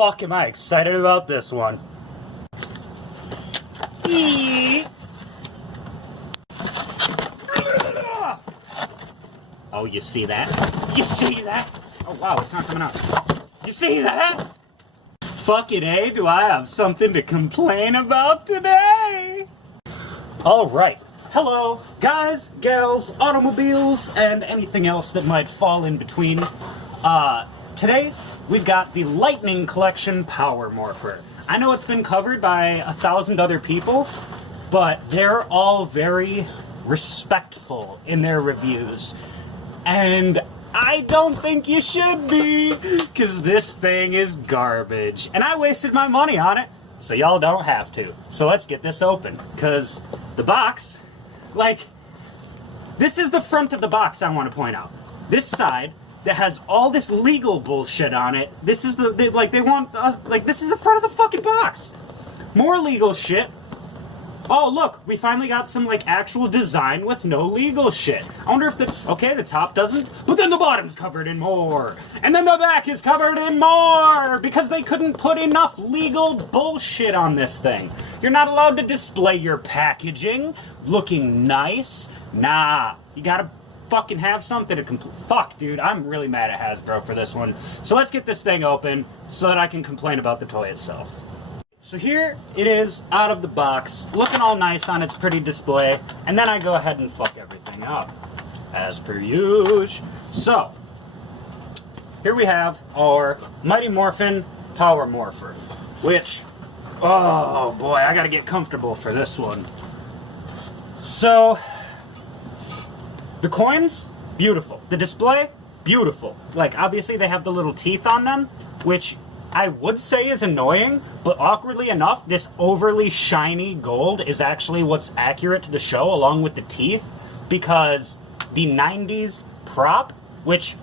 fuck am I excited about this one. Oh, you see that? You see that? Oh, wow, it's not coming out. You see that? Fucking A, do I have something to complain about today? Alright. Hello, guys, gals, automobiles, and anything else that might fall in between. Today, we've got the Lightning Collection Power Morpher. I know it's been covered by 1,000 other people, but they're all very respectful in their reviews. And I don't think you should be, because this thing is garbage. And I wasted my money on it, so y'all don't have to. So let's get this open, because the box, like, this is the front of the box I want to point out. This side that has all this legal bullshit on it, this is the, they want us, like, this is the front of the fucking box. More legal shit. Oh, look, we finally got some, like, actual design with no legal shit. I wonder if the top doesn't, but then the bottom's covered in more. And then the back is covered in more, because they couldn't put enough legal bullshit on this thing. You're not allowed to display your packaging looking nice. Nah, you gotta fucking have something to complete. Fuck, dude, I'm really mad at Hasbro for this one. So let's get this thing open so that I can complain about the toy itself. So here it is out of the box, looking all nice on its pretty display, and then I go ahead and fuck everything up, as per usual. So, here we have our Mighty Morphin Power Morpher, which, oh boy, I gotta get comfortable for this one. So, the coins, beautiful. The display, beautiful. Like, obviously they have the little teeth on them, which I would say is annoying, but awkwardly enough, this overly shiny gold is actually what's accurate to the show, along with the teeth, because the 90s prop, which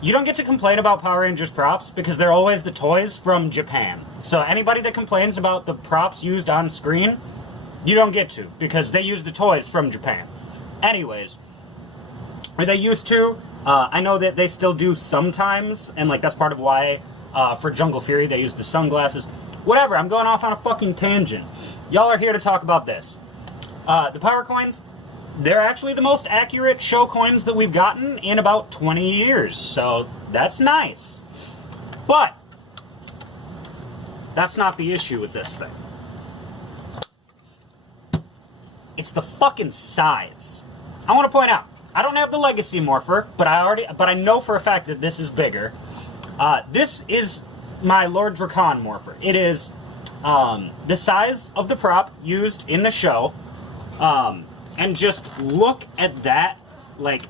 you don't get to complain about Power Rangers props, because they're always the toys from Japan. So anybody that complains about the props used on screen, you don't get to, because they use the toys from Japan. Anyways, or they used to. I know that they still do sometimes, and like that's part of why for Jungle Fury they use the sunglasses. Whatever, I'm going off on a fucking tangent. Y'all are here to talk about this. The power coins, they're actually the most accurate show coins that we've gotten in about 20 years, so that's nice. But that's not the issue with this thing. It's the fucking size. I want to point out, I don't have the Legacy Morpher, but I know for a fact that this is bigger. This is my Lord Drakkon Morpher. It is the size of the prop used in the show. And just look at that. Like,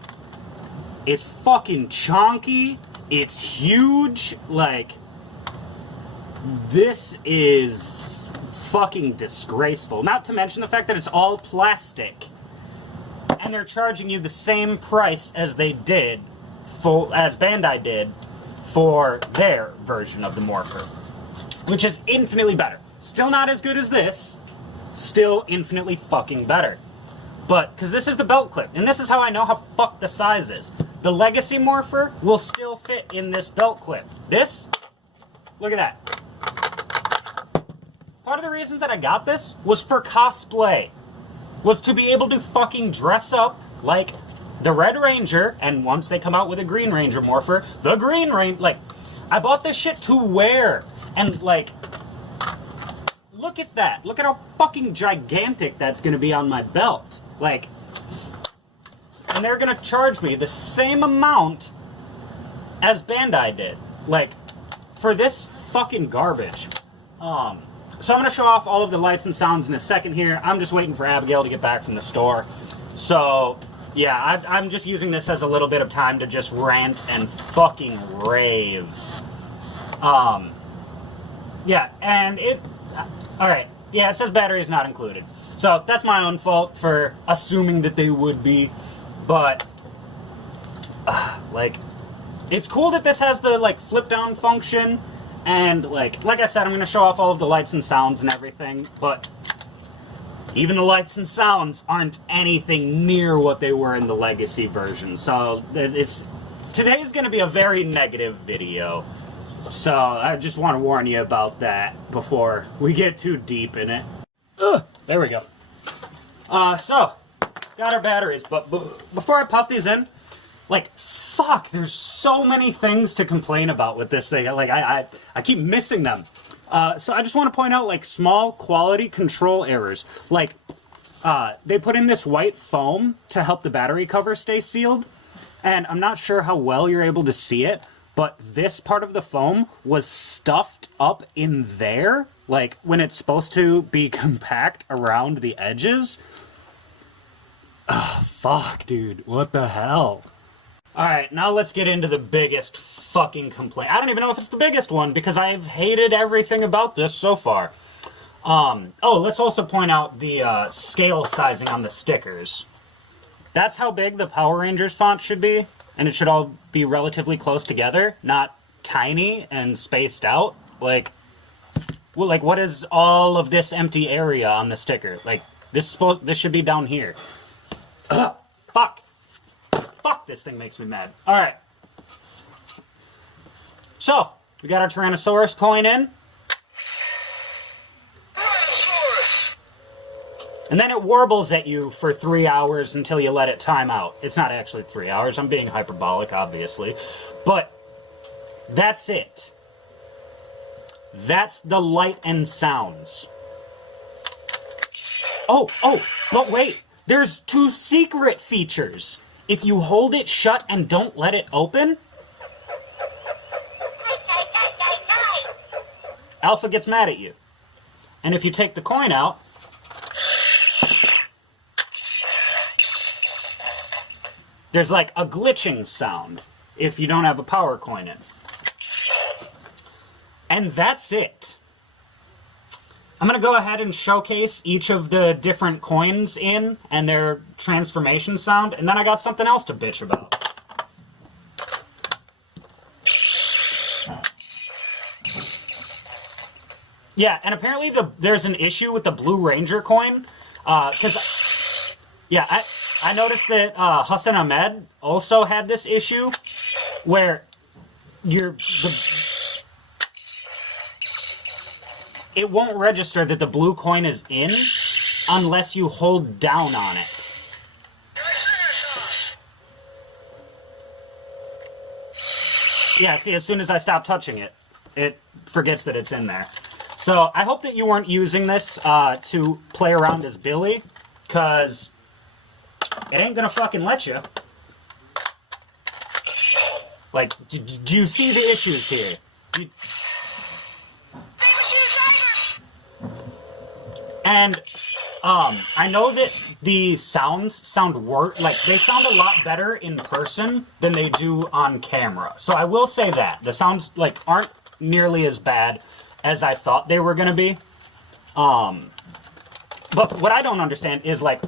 it's fucking chonky. It's huge. Like, this is fucking disgraceful. Not to mention the fact that it's all plastic. And they're charging you the same price as they did, as Bandai did, for their version of the Morpher, which is infinitely better. Still not as good as this, still infinitely fucking better. But, because this is the belt clip, and this is how I know how fucked the size is. The Legacy Morpher will still fit in this belt clip. This, look at that. Part of the reason that I got this was for cosplay. Was to be able to fucking dress up like the Red Ranger, and once they come out with a Green Ranger Morpher, the Green Ranger, like, I bought this shit to wear, and, like, look at that. Look at how fucking gigantic that's gonna be on my belt. Like, and they're gonna charge me the same amount as Bandai did, like, for this fucking garbage. So I'm going to show off all of the lights and sounds in a second here. I'm just waiting for Abigail to get back from the store. So, yeah, I'm just using this as a little bit of time to just rant and fucking rave. Yeah, and alright, yeah, it says battery is not included. So, that's my own fault for assuming that they would be. But, like, it's cool that this has the, like, flip-down function. And, like I said, I'm going to show off all of the lights and sounds and everything, but even the lights and sounds aren't anything near what they were in the Legacy version. So, today's going to be a very negative video. So I just want to warn you about that before we get too deep in it. Ugh, there we go. So got our batteries, but before I pop these in, like, fuck, there's so many things to complain about with this thing. Like, I keep missing them. So I just want to point out, like, small quality control errors. Like, they put in this white foam to help the battery cover stay sealed, and I'm not sure how well you're able to see it, but this part of the foam was stuffed up in there, like, when it's supposed to be compact around the edges. Ugh, fuck, dude. What the hell? Alright, now let's get into the biggest fucking complaint. I don't even know if it's the biggest one, because I've hated everything about this so far. Let's also point out the scale sizing on the stickers. That's how big the Power Rangers font should be, and it should all be relatively close together, not tiny and spaced out. Like, what is all of this empty area on the sticker? Like, this should be down here. Ugh, fuck. Fuck, this thing makes me mad. Alright. So, we got our Tyrannosaurus coin in. And then it warbles at you for 3 hours until you let it time out. It's not actually 3 hours. I'm being hyperbolic, obviously. But that's it. That's the light and sounds. Oh, but wait. There's 2 secret features. If you hold it shut and don't let it open, Alpha gets mad at you. And if you take the coin out, there's like a glitching sound if you don't have a power coin in. And that's it. I'm going to go ahead and showcase each of the different coins in and their transformation sound, and then I got something else to bitch about. Yeah, and apparently there's an issue with the Blue Ranger coin, because, yeah, I noticed that Hassan Ahmed also had this issue, where it won't register that the blue coin is in unless you hold down on it. Yeah, see, as soon as I stop touching it, it forgets that it's in there. So I hope that you weren't using this to play around as Billy, because it ain't gonna fucking let you. Like, do you see the issues here? And, I know that the sounds sound they sound a lot better in person than they do on camera. So I will say that. The sounds, like, aren't nearly as bad as I thought they were gonna be. But what I don't understand is, like,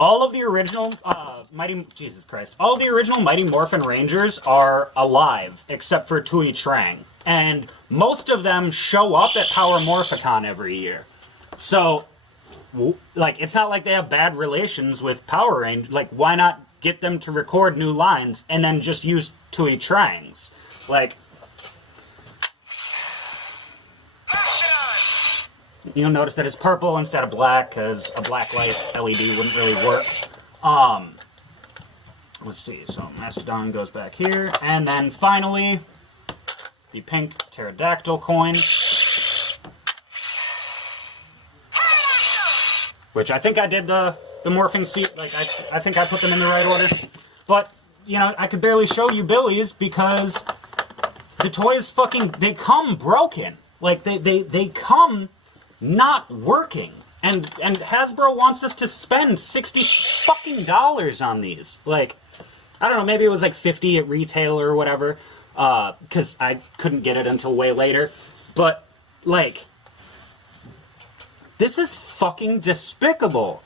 all of the original, all of the original Mighty Morphin Rangers are alive, except for Tui Trang. And most of them show up at Power Morphicon every year. So, like, it's not like they have bad relations with Power Rangers. Like, why not get them to record new lines and then just use Tui Trangs? Like, you'll notice that it's purple instead of black, because a black light LED wouldn't really work. Let's see, so Mastodon goes back here, and then finally, the pink pterodactyl coin. Which I think I did the morphing seat, like, I think I put them in the right order. But, you know, I could barely show you Billy's because the toys they come broken. Like, they come not working. And Hasbro wants us to spend $60 on these. Like, I don't know, maybe it was like $50 at retail or whatever, because I couldn't get it until way later. But, like, this is fucking despicable.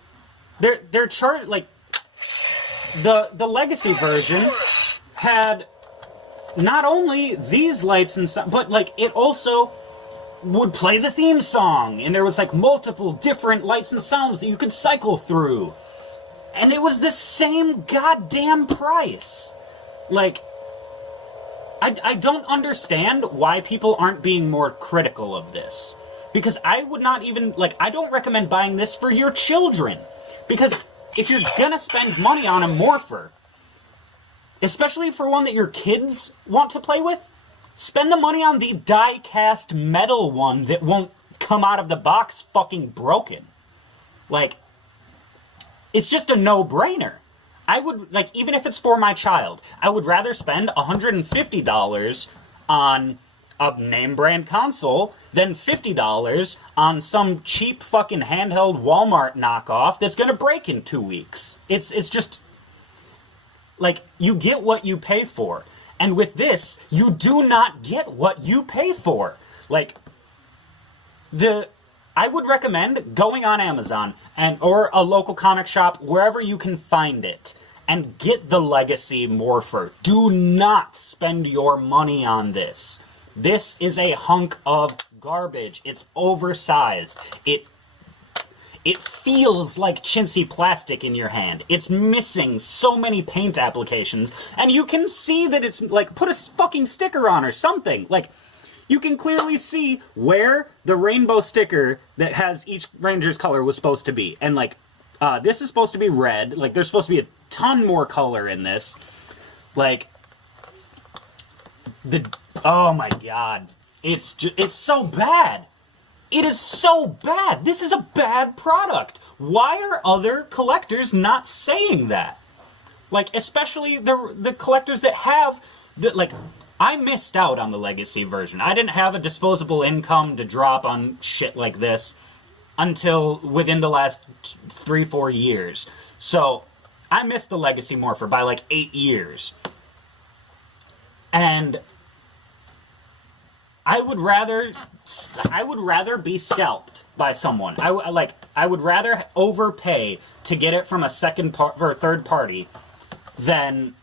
They're charged, like, the Legacy version had not only these lights and stuff, but, like, it also would play the theme song, and there was, like, multiple different lights and sounds that you could cycle through. And it was the same goddamn price. Like, I don't understand why people aren't being more critical of this. Because I would not even, like, I don't recommend buying this for your children. Because if you're gonna spend money on a morpher, especially for one that your kids want to play with, spend the money on the die-cast metal one that won't come out of the box fucking broken. Like, it's just a no-brainer. I would, like, even if it's for my child, I would rather spend $150 on a name brand console than $50 on some cheap fucking handheld Walmart knockoff that's gonna break in 2 weeks. It's just, like, you get what you pay for. And with this, you do not get what you pay for. Like, I would recommend going on Amazon or a local comic shop, wherever you can find it, and get the Legacy Morpher. Do not spend your money on this. This is a hunk of garbage. It's oversized. It feels like chintzy plastic in your hand. It's missing so many paint applications, and you can see that it's, like, put a fucking sticker on or something. Like, you can clearly see where the rainbow sticker that has each Ranger's color was supposed to be. And, like, this is supposed to be red. Like, there's supposed to be a ton more color in this. Like, oh my god. It's so bad. It is so bad. This is a bad product. Why are other collectors not saying that? Like, especially the collectors that have, like, I missed out on the Legacy version. I didn't have a disposable income to drop on shit like this until within the last 3-4 years. So, I missed the Legacy Morpher by like 8 years. And I would rather be scalped by someone. I would rather overpay to get it from a third party than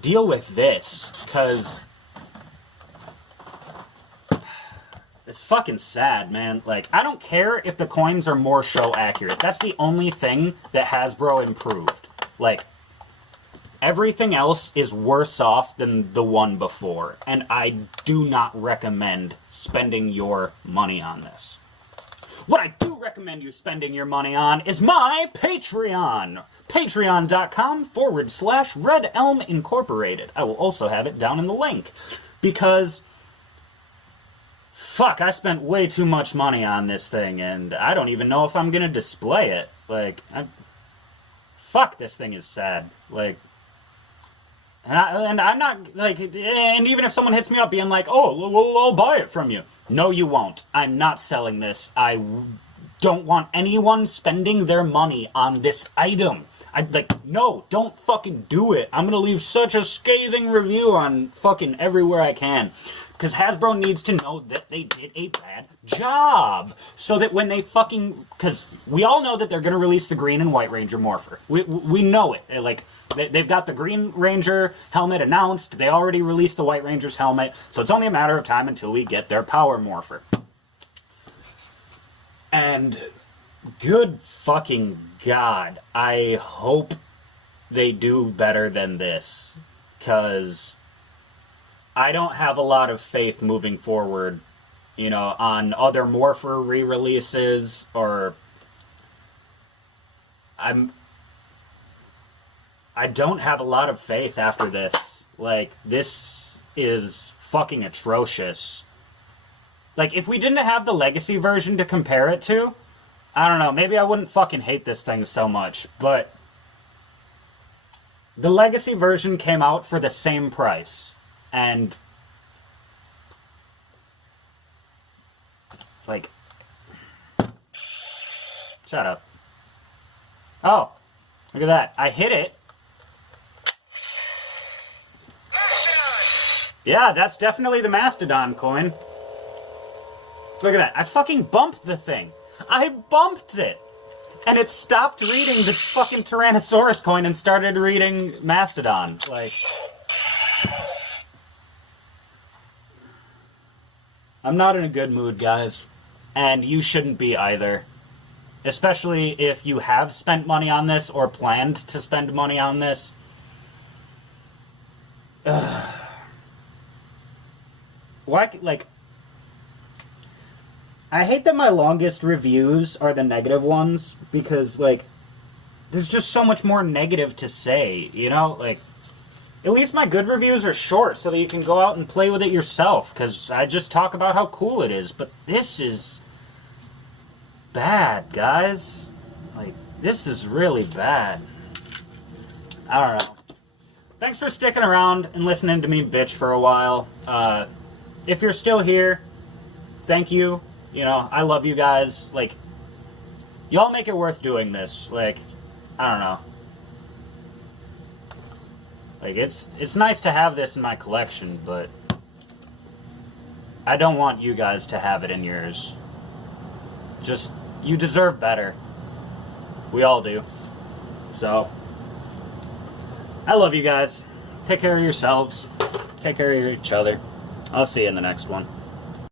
deal with this, because it's fucking sad, man. Like, I don't care if the coins are more show accurate. That's the only thing that Hasbro improved. Like, everything else is worse off than the one before, and I do not recommend spending your money on this. What I do recommend you spending your money on is my Patreon. Patreon.com/Red Elm Incorporated. I will also have it down in the link. Because, fuck, I spent way too much money on this thing, and I don't even know if I'm gonna display it. Like, fuck, this thing is sad. Like, and I'm not, like, and even if someone hits me up being like, oh, well, I'll buy it from you. No, you won't. I'm not selling this. I don't want anyone spending their money on this item. No, don't fucking do it. I'm gonna leave such a scathing review on fucking everywhere I can. Because Hasbro needs to know that they did a bad job. So that when they fucking... Because we all know that they're going to release the Green and White Ranger Morpher. We know it. Like, they've got the Green Ranger helmet announced. They already released the White Ranger's helmet. So it's only a matter of time until we get their Power Morpher. And good fucking God, I hope they do better than this. Because I don't have a lot of faith moving forward, you know, on other Morpher re-releases, or I don't have a lot of faith after this. Like, this is fucking atrocious. Like, if we didn't have the Legacy version to compare it to, I don't know, maybe I wouldn't fucking hate this thing so much, but the Legacy version came out for the same price. And, like, shut up. Oh, look at that. I hit it. Yeah, that's definitely the Mastodon coin. Look at that. I fucking bumped the thing. I bumped it. And it stopped reading the fucking Tyrannosaurus coin and started reading Mastodon. Like, I'm not in a good mood, guys. And you shouldn't be either. Especially if you have spent money on this or planned to spend money on this. Ugh. why, like, I hate that my longest reviews are the negative ones, because, like, there's just so much more negative to say, you know? Like, at least my good reviews are short so that you can go out and play with it yourself, because I just talk about how cool it is. But this is bad, guys. Like, this is really bad. I don't know. Thanks for sticking around and listening to me bitch for a while. If you're still here, thank you. You know, I love you guys. Like, y'all make it worth doing this. Like, I don't know. Like, it's nice to have this in my collection, but I don't want you guys to have it in yours. Just, you deserve better. We all do. So, I love you guys. Take care of yourselves. Take care of each other. I'll see you in the next one.